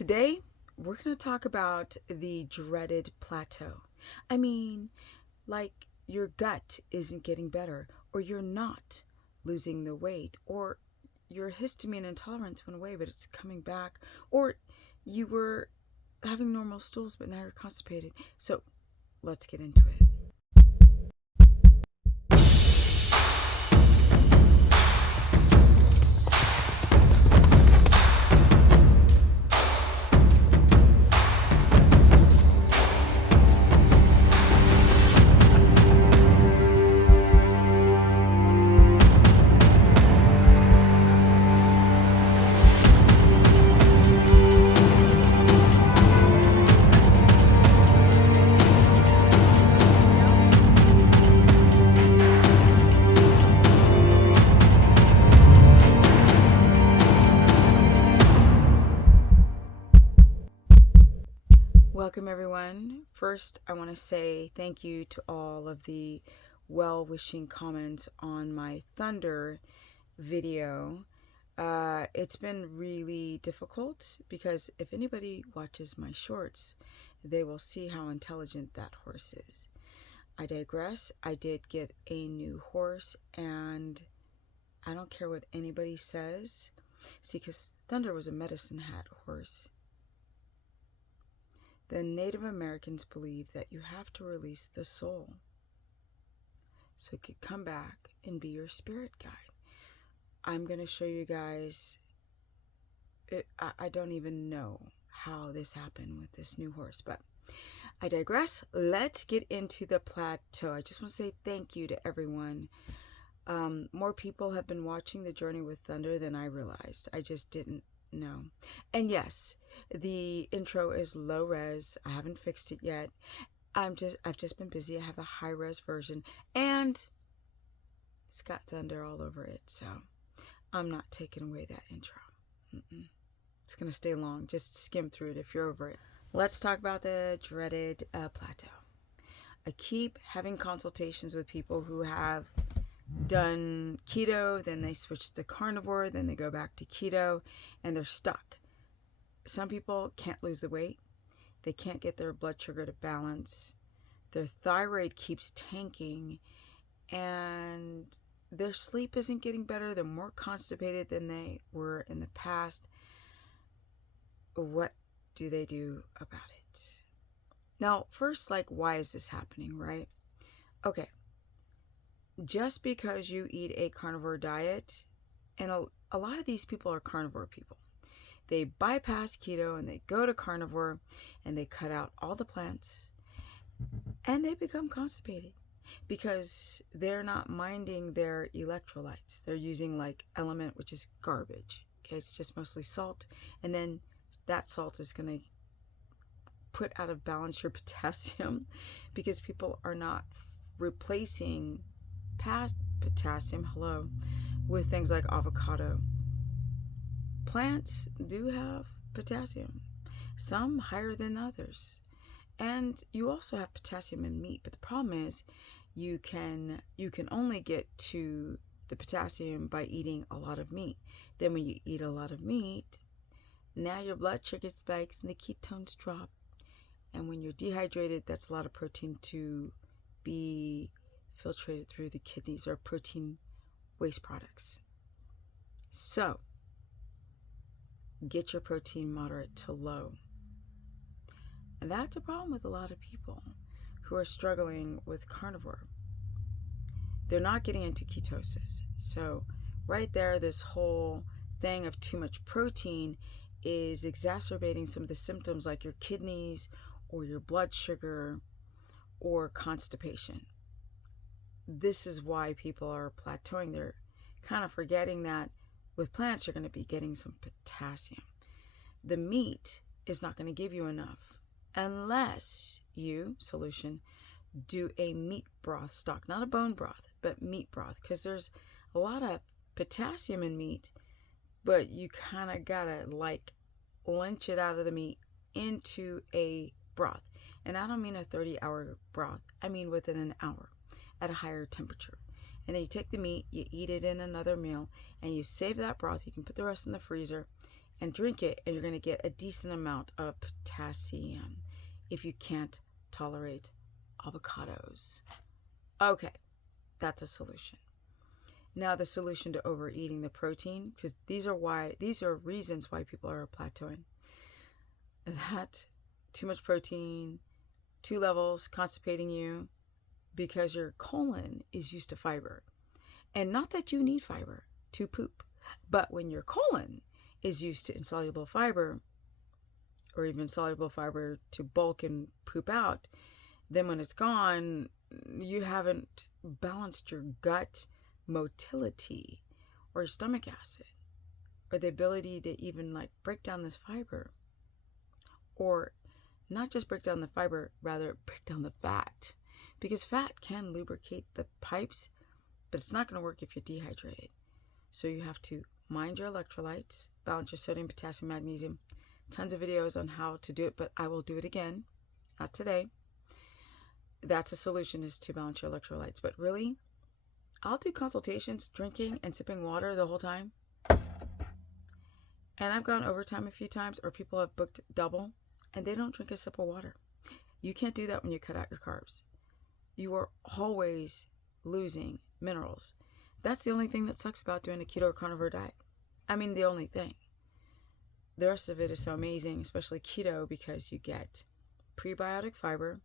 Today, we're going to talk about the dreaded plateau. I mean, like your gut isn't getting better, or you're not losing the weight, or your histamine intolerance went away but it's coming back, or you were having normal stools but now you're constipated. So, let's get into it. Welcome, everyone. First, I want to say thank you to all of the well-wishing comments on my Thunder video. It's been really difficult because if anybody watches my shorts, they will see how intelligent that horse is. I digress. I did get a new horse, and I don't care what anybody says. See, because Thunder was a medicine hat horse. The Native Americans believe that you have to release the soul so it could come back and be your spirit guide. I'm going to show you guys, I don't even know how this happened with this new horse, but I digress. Let's get into the plateau. I just want to say thank you to everyone. More people have been watching the Journey with Thunder than I realized. I just didn't know. And yes, the intro is low res. I haven't fixed it yet. I've just been busy. I have a high res version and it's got thunder all over it, so I'm not taking away that intro. It's gonna stay long. Just skim through it if you're over it. Let's talk about the dreaded plateau. I keep having consultations with people who have done keto, then they switch to carnivore, then they go back to keto, and they're stuck. Some people can't lose the weight. They can't get their blood sugar to balance. Their thyroid keeps tanking, and their sleep isn't getting better. They're more constipated than they were in the past. What do they do about it? Now, first, why is this happening, right? Okay. Just because you eat a carnivore diet, and a lot of these people are carnivore people. They bypass keto and they go to carnivore and they cut out all the plants and they become constipated because they're not minding their electrolytes. They're using element, which is garbage. Okay, it's just mostly salt, and then that salt is going to put out of balance your potassium because people are not replacing past potassium, with things like avocado. Plants do have potassium, some higher than others. And you also have potassium in meat, but the problem is you can only get to the potassium by eating a lot of meat. Then when you eat a lot of meat, now your blood sugar spikes and the ketones drop. And when you're dehydrated, that's a lot of protein to be filtrated through the kidneys, or protein waste products. So, get your protein moderate to low. And that's a problem with a lot of people who are struggling with carnivore. They're not getting into ketosis. So, right there, this whole thing of too much protein is exacerbating some of the symptoms like your kidneys or your blood sugar or constipation. This is why people are plateauing. They're kind of forgetting that with plants, you're going to be getting some potassium. The meat is not going to give you enough unless you, do a meat broth stock, not a bone broth, but meat broth, because there's a lot of potassium in meat, but you kind of got to lynch it out of the meat into a broth. And I don't mean a 30-hour broth. I mean within an hour at a higher temperature. And then you take the meat, you eat it in another meal, and you save that broth. You can put the rest in the freezer, and drink it, and you're going to get a decent amount of potassium if you can't tolerate avocados. Okay, that's a solution. Now the solution to overeating the protein, because these are reasons why people are plateauing. That too much protein, 2 levels constipating you because your colon is used to fiber. And not that you need fiber to poop, but when your colon is used to insoluble fiber, or even soluble fiber to bulk and poop out, then when it's gone, you haven't balanced your gut motility or stomach acid or the ability to even like break down this fiber, or not just break down the fiber, rather break down the fat, because fat can lubricate the pipes, but it's not going to work if you're dehydrated. So you have to mind your electrolytes, balance your sodium, potassium, magnesium. Tons of videos on how to do it, but I will do it again, not today. That's a solution, is to balance your electrolytes. But really, I'll do consultations drinking and sipping water the whole time. And I've gone overtime a few times, or people have booked double and they don't drink a sip of water. You can't do that when you cut out your carbs. You are always losing minerals. That's the only thing that sucks about doing a keto or carnivore diet. I mean, the only thing. The rest of it is so amazing, especially keto, because you get prebiotic fiber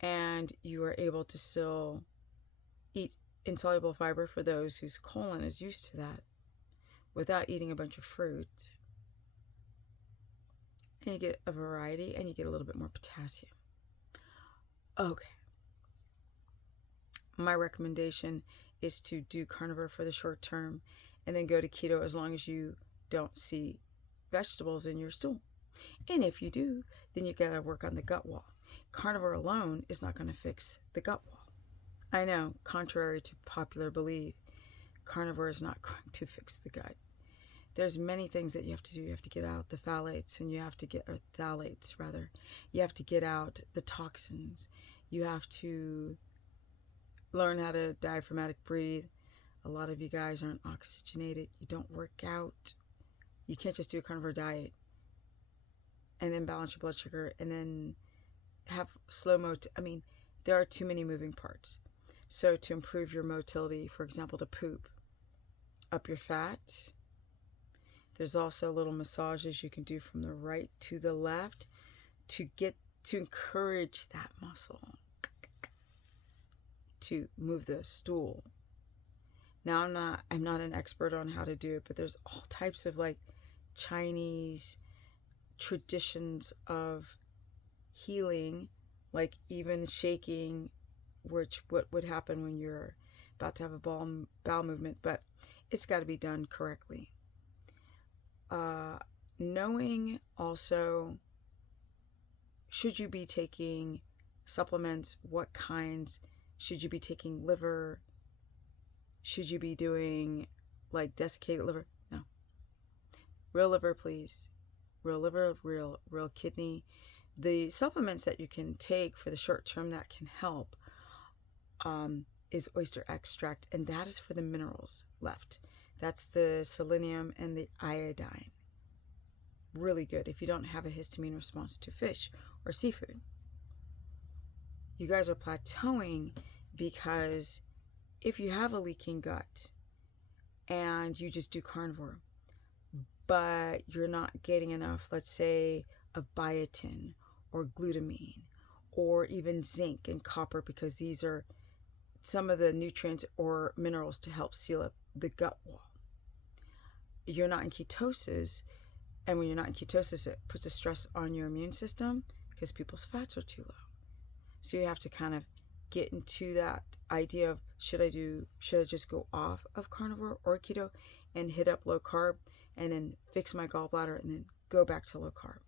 and you are able to still eat insoluble fiber for those whose colon is used to that without eating a bunch of fruit. And you get a variety, and you get a little bit more potassium. Okay. My recommendation is to do carnivore for the short term and then go to keto as long as you don't see vegetables in your stool. And if you do, then you got to work on the gut wall. Carnivore alone is not going to fix the gut wall. I know, contrary to popular belief, carnivore is not going to fix the gut. There's many things that you have to do. You have to get out the phthalates, and you have to get get out the toxins. You have to learn how to diaphragmatic breathe. A lot of you guys aren't oxygenated. You don't work out. You can't just do a carnivore diet and then balance your blood sugar and then have there are too many moving parts. So to improve your motility, for example, to poop, up your fat. There's also little massages you can do from the right to the left to encourage that muscle to move the stool. Now I'm not an expert on how to do it, but there's all types of like Chinese traditions of healing, like even shaking, what would happen when you're about to have a bowel movement, but it's got to be done correctly. Knowing also, should you be taking supplements? What kinds? Should you be taking liver? Should you be doing like desiccated liver? No. Real liver, please. Real liver, real kidney. The supplements that you can take for the short term that can help is oyster extract, and that is for the minerals left. That's the selenium and the iodine. Really good if you don't have a histamine response to fish or seafood. You guys are plateauing because if you have a leaking gut and you just do carnivore, but you're not getting enough, let's say, of biotin or glutamine or even zinc and copper, because these are some of the nutrients or minerals to help seal up the gut wall. You're not in ketosis, and when you're not in ketosis, it puts a stress on your immune system because people's fats are too low. So you have to kind of get into that idea of, should I just go off of carnivore or keto and hit up low carb and then fix my gallbladder and then go back to low carb?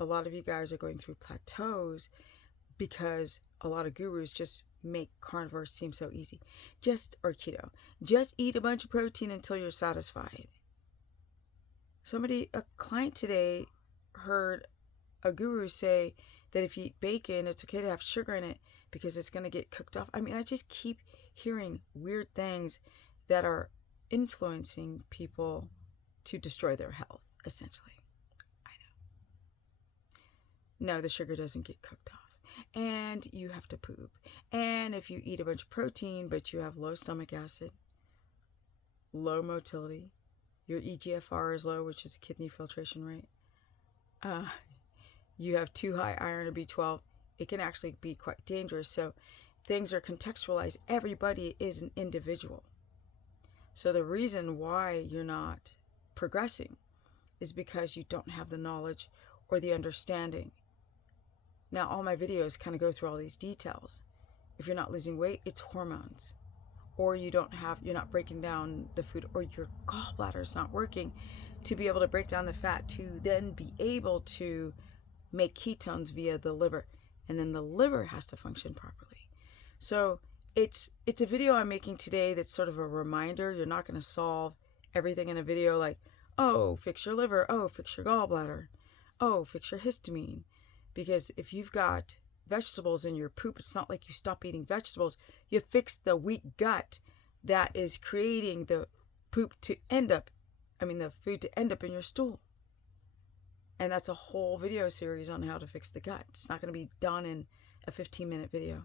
A lot of you guys are going through plateaus because a lot of gurus just make carnivore seem so easy. Or keto. Just eat a bunch of protein until you're satisfied. A client today heard a guru say that if you eat bacon, it's okay to have sugar in it because it's going to get cooked off. I mean, I just keep hearing weird things that are influencing people to destroy their health, essentially. I know. No, the sugar doesn't get cooked off. And you have to poop. And if you eat a bunch of protein, but you have low stomach acid, low motility, your EGFR is low, which is a kidney filtration rate, you have too high iron or B12, it can actually be quite dangerous. So things are contextualized. Everybody is an individual. So the reason why you're not progressing is because you don't have the knowledge or the understanding. Now, all my videos kind of go through all these details. If you're not losing weight, it's hormones. Or you're not breaking down the food, or your gallbladder's not working to be able to break down the fat to then be able to make ketones via the liver. And then the liver has to function properly. So it's a video I'm making today that's sort of a reminder. You're not going to solve everything in a video like, oh, fix your liver, oh, fix your gallbladder, oh, fix your histamine. Because if you've got vegetables in your poop, it's not like you stop eating vegetables. You fix the weak gut that is creating the food to end up in your stool. And that's a whole video series on how to fix the gut. It's not going to be done in a 15-minute video.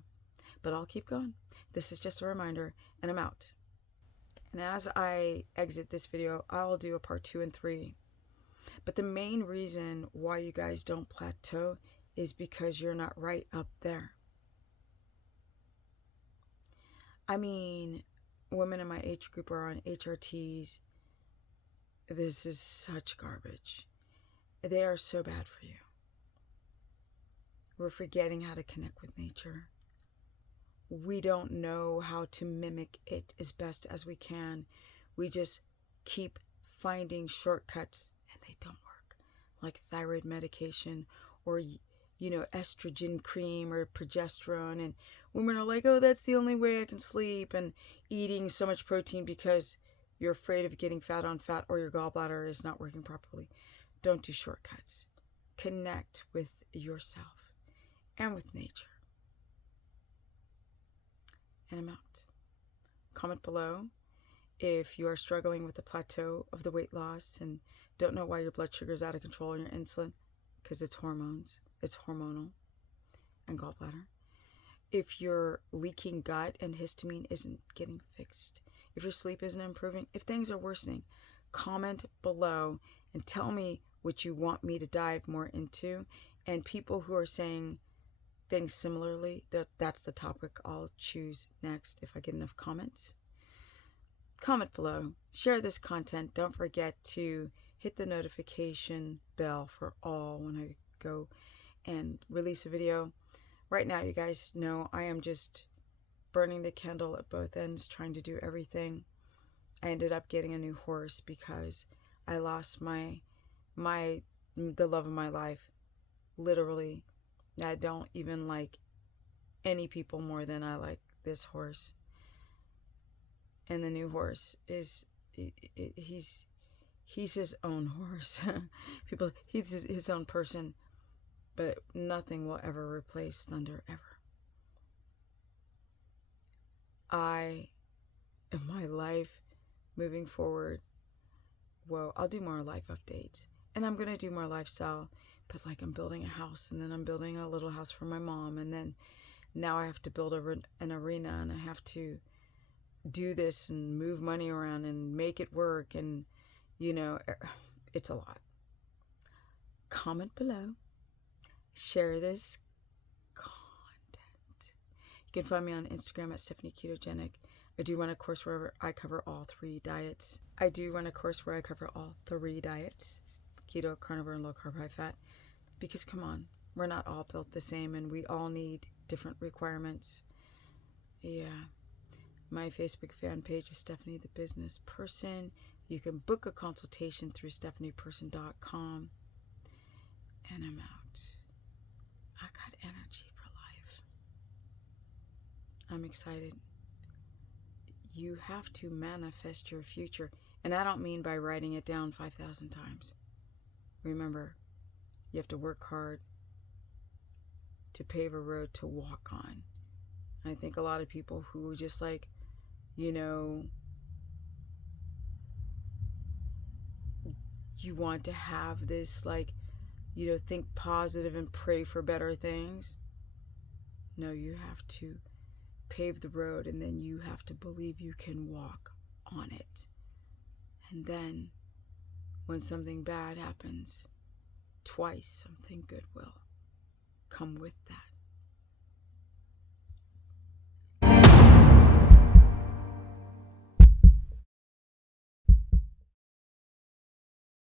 But I'll keep going. This is just a reminder, and I'm out. And as I exit this video, I'll do a part 2 and 3. But the main reason why you guys don't plateau is because you're not right up there. I mean, women in my age group are on HRTs. This is such garbage. They are so bad for you. We're forgetting how to connect with nature. We don't know how to mimic it as best as we can. We just keep finding shortcuts, and they don't work. Like thyroid medication or estrogen cream or progesterone, and women are like, oh, that's the only way I can sleep, and eating so much protein because you're afraid of getting fat on fat or your gallbladder is not working properly. Don't do shortcuts. Connect with yourself and with nature. And I'm out. Comment below if you are struggling with the plateau of the weight loss and don't know why your blood sugar is out of control and your insulin, because it's hormones. It's hormonal, and gallbladder. If your leaking gut and histamine isn't getting fixed, if your sleep isn't improving, if things are worsening, comment below and tell me what you want me to dive more into. And people who are saying things similarly, that's the topic I'll choose next if I get enough comments. Comment below. Share this content. Don't forget to hit the notification bell for all when I go and release a video. Right now, you guys know I am just burning the candle at both ends, trying to do everything. I ended up getting a new horse because I lost the love of my life. Literally, I don't even like any people more than I like this horse. And the new horse is he's his own horse. He's his own person. But nothing will ever replace Thunder, ever. In my life, moving forward, I'll do more life updates. And I'm going to do more lifestyle. But I'm building a house, and then I'm building a little house for my mom. And then now I have to build an arena, and I have to do this and move money around and make it work. And, it's a lot. Comment below. Share this content. You can find me on Instagram at Stephanie Ketogenic. I do run a course where I cover all 3 diets. Keto, carnivore, and low carb, high fat. Because come on, we're not all built the same, and we all need different requirements. Yeah. My Facebook fan page is Stephanie the Business Person. You can book a consultation through stephanieperson.com. And I'm out. I got energy for life. I'm excited. You have to manifest your future. And I don't mean by writing it down 5,000 times. Remember, you have to work hard to pave a road to walk on. I think a lot of people who just you want to have this, like, think positive and pray for better things. No, you have to pave the road, and then you have to believe you can walk on it. And then when something bad happens, twice something good will come with that.